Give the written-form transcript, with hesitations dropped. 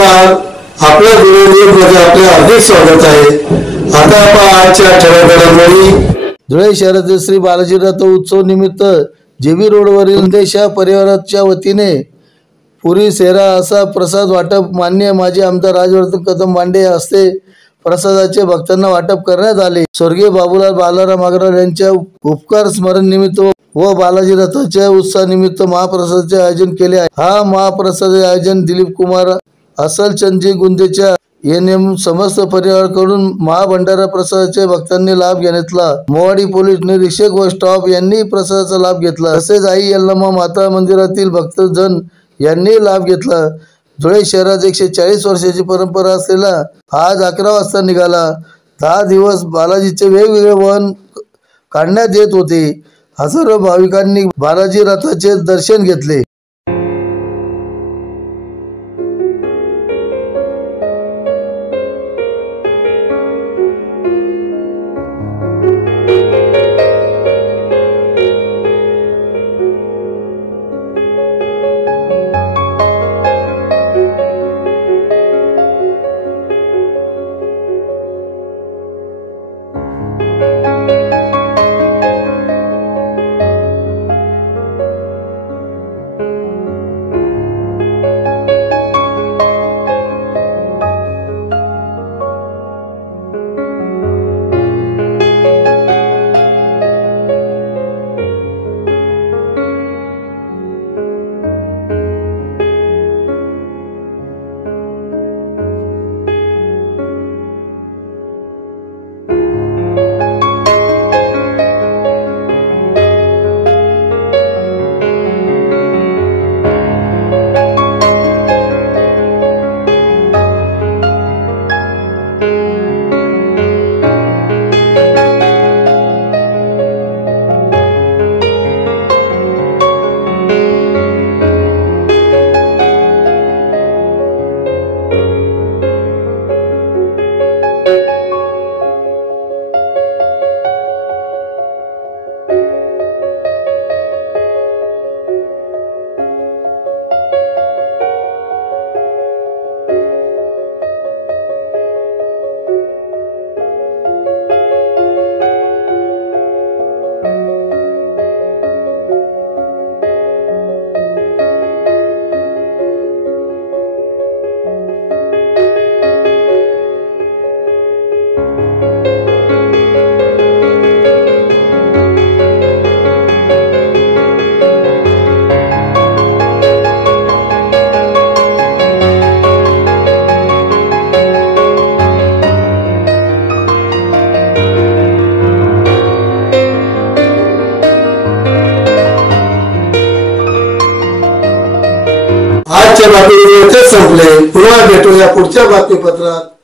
नमस्कार, आपल्या न्यूजमध्ये आपले हार्दिक स्वागत आहे। आता आपण आजच्या ठळक घडामोडी। धुळे शहरातील श्री बालाजी रथ उत्सव निमित्त जेबी रोडवरील देशा परिवाराच्या वतीने पुरी सेरा असा प्रसाद वाटप माननीय माजी आमदार राजवर्धन कदम बांडे हस्ते प्रसादाचे भक्तांना वाटप करण्यात आले। स्वर्गीय बाबूलाल बालाराम अग्रवाल यांच्या उपकार स्मरण निमित्त व बालाजी रथाच्या उत्सवानिमित्त महाप्रसादाचे आयोजन केले आहे। हा महाप्रसादाचे आयोजन दिलीप कुमार असलचंदजी गुंदेच्या एनएम समस्त परिवाराकडून महाभंडारा प्रसादाचे भक्तांनी लाभ घेतला। मोवाडी पोलीस निरीक्षक व स्टाफ यांनी प्रसादाचा लाभ घेतला। तसेच आई यल्लम्मा माता मंदिरातील भक्तजन यांनी लाभ घेतला। धुळे शहरात 140 वर्षाची परंपरा असलेला आज 11 वाजता निघाला 10 दिवस बालाजीचे वेगवेगळे वाहन काढण्यात येत होते। हजारो भाविकांनी बालाजी रथाचे दर्शन घेतले। आजच्या बातमीपत्र संपले। पुन्हा भेटूया पुढच्या बातमीपत्रात।